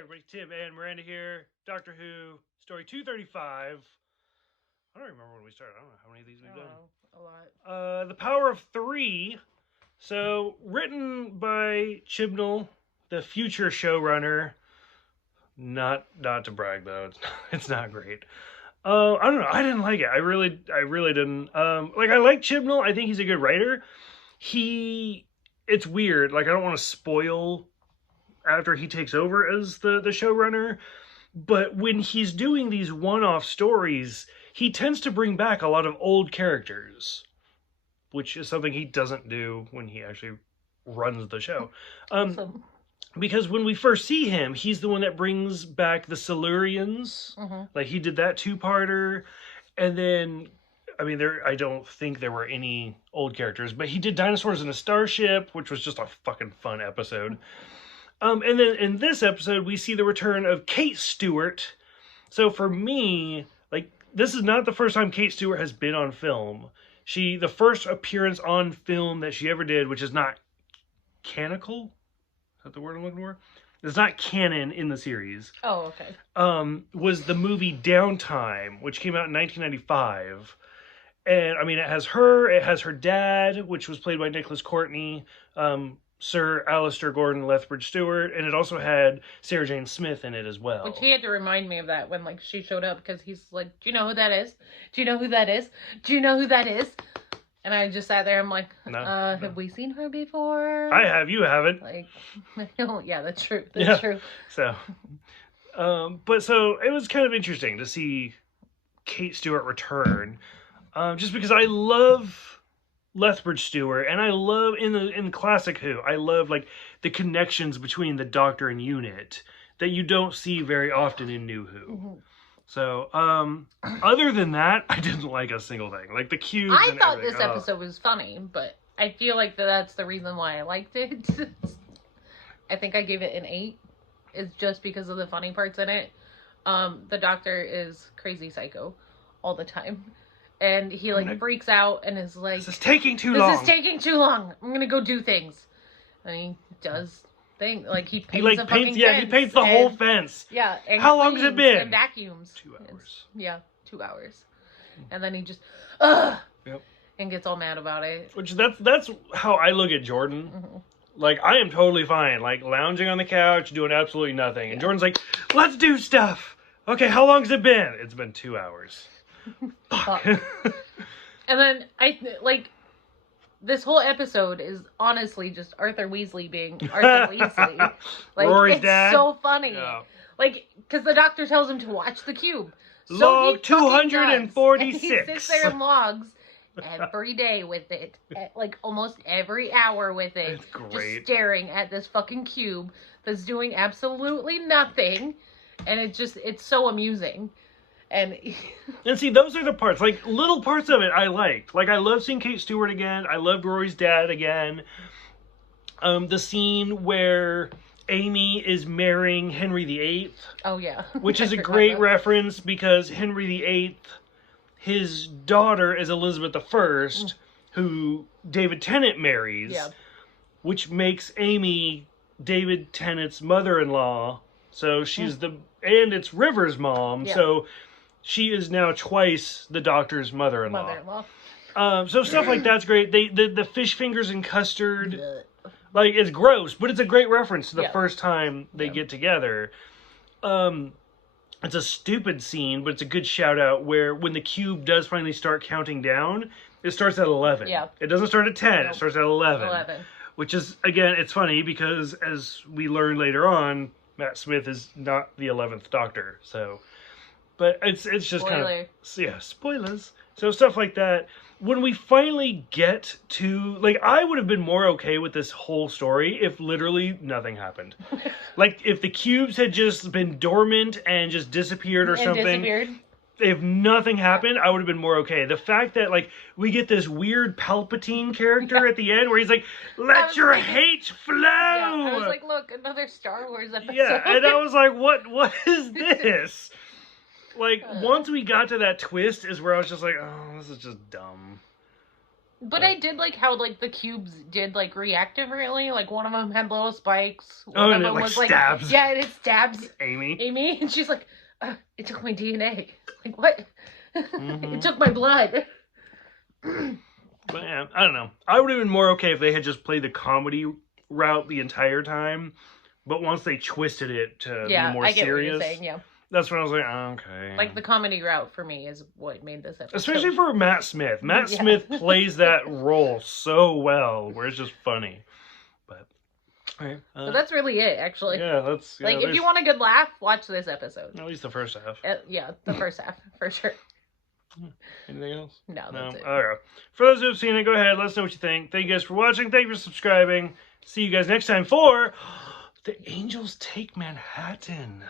everybody, Tim and Miranda here. Doctor Who, story 235. I don't remember when we started. I don't know how many of these we've done. A lot. The Power of Three. So, written by Chibnall, the future showrunner. Not to brag though. It's not great. I don't know. I didn't like it. I really didn't. I like Chibnall. I think he's a good writer. It's weird. Like, I don't want to spoil after he takes over as the showrunner, but when he's doing these one-off stories, he tends to bring back a lot of old characters, which is something he doesn't do when he actually runs the show. Awesome. Because when we first see him, he's the one that brings back the Silurians. Mm-hmm. Like, he did that two-parter, and then I don't think there were any old characters, but he did Dinosaurs in a Starship, which was just a fucking fun episode. And then in this episode, we see the return of Kate Stewart. So for me, this is not the first time Kate Stewart has been on film. The first appearance on film that she ever did, which is not canonical, is that the word I'm looking for? It's not canon in the series. Oh, okay. Was the movie Downtime, which came out in 1995. And, it has her dad, which was played by Nicholas Courtney, Sir Alistair Gordon Lethbridge Stewart, and it also had Sarah Jane Smith in it as well. Which he had to remind me of that when she showed up, because he's like, "Do you know who that is? Do you know who that is? Do you know who that is?" And I just sat there. I'm like, no. Have we seen her before? I have. You haven't. Yeah, that's true. That's true. So, so it was kind of interesting to see Kate Stewart return, just because I love Lethbridge Stewart, and I love in classic Who, I love the connections between the Doctor and Unit that you don't see very often in New Who. Mm-hmm. So, other than that, I didn't like a single thing. Like the cubes. I thought this episode was funny, but I feel like that's the reason why I liked it. I think I gave it an 8. It's just because of the funny parts in it. The Doctor is crazy psycho all the time. And he freaks out and is like, "This is taking too long. This is taking too long. I'm gonna go do things." And he does things. He paints a fucking fence. Yeah, he paints the whole fence. Yeah. And how long has it been? And vacuums. 2 hours. 2 hours. And then he just, Yep. And gets all mad about it. Which that's how I look at Jordan. Mm-hmm. I am totally fine, lounging on the couch, doing absolutely nothing. Yeah. And Jordan's like, "Let's do stuff." Okay, how long has it been? It's been 2 hours. Fuck. And then this whole episode is honestly just Arthur Weasley being Arthur Weasley. Rory's dad. It's so funny. Yeah. Because the Doctor tells him to watch the cube. Log 246. And he sits there and logs every day with it. Almost every hour with it. It's great. Just staring at this fucking cube that's doing absolutely nothing. And it's so amusing. And see, those are the parts, little parts of it I liked. I love seeing Kate Stewart again. I loved Rory's dad again. The scene where Amy is marrying Henry VIII. Oh, yeah. Which is a great reference because Henry VIII, his daughter is Elizabeth I, who David Tennant marries. Yeah. Which makes Amy David Tennant's mother-in-law. So she's and it's River's mom. Yeah. So she is now twice the Doctor's mother-in-law. So stuff like that's great. The fish fingers and custard, it's gross, but it's a great reference to the first time they get together. It's a stupid scene, but it's a good shout out where when the cube does finally start counting down, it starts at 11. Yeah. It doesn't start at 10, It starts at 11. 11. Which is, again, it's funny because as we learn later on, Matt Smith is not the 11th Doctor, so... But it's just kind of... Yeah, spoilers. So stuff like that. When we finally get to... I would have been more okay with this whole story if literally nothing happened. If the cubes had just been dormant and just disappeared or something. If nothing happened, I would have been more okay. The fact that, we get this weird Palpatine character at the end where he's like, "Let your hate flow!" Yeah, I was like, look, another Star Wars episode. Yeah, and I was like, what is this? Once we got to that twist is where I was just like, "Oh, this is just dumb." But I did like how like the cubes did like react differently. Like one of them had little spikes. One Oh, of and it them like was stabs. like, yeah, and it stabs Amy, and she's like, it took my DNA. Like what? Mm-hmm. It took my blood. But yeah, I don't know. I would have been more okay if they had just played the comedy route the entire time, but once they twisted it to be more I get serious, what you're saying. Yeah, that's when I was like, oh, okay. like the comedy route for me is what made this episode. Especially for Matt Smith. Matt Smith plays that role so well, where it's just funny. But okay, so that's really it, actually. Yeah, that's like if you want a good laugh, watch this episode. At least the first half. Yeah, the first half for sure. Anything else? No, that's it. All right. For those who have seen it, go ahead. Let us know what you think. Thank you guys for watching. Thank you for subscribing. See you guys next time for The Angels Take Manhattan.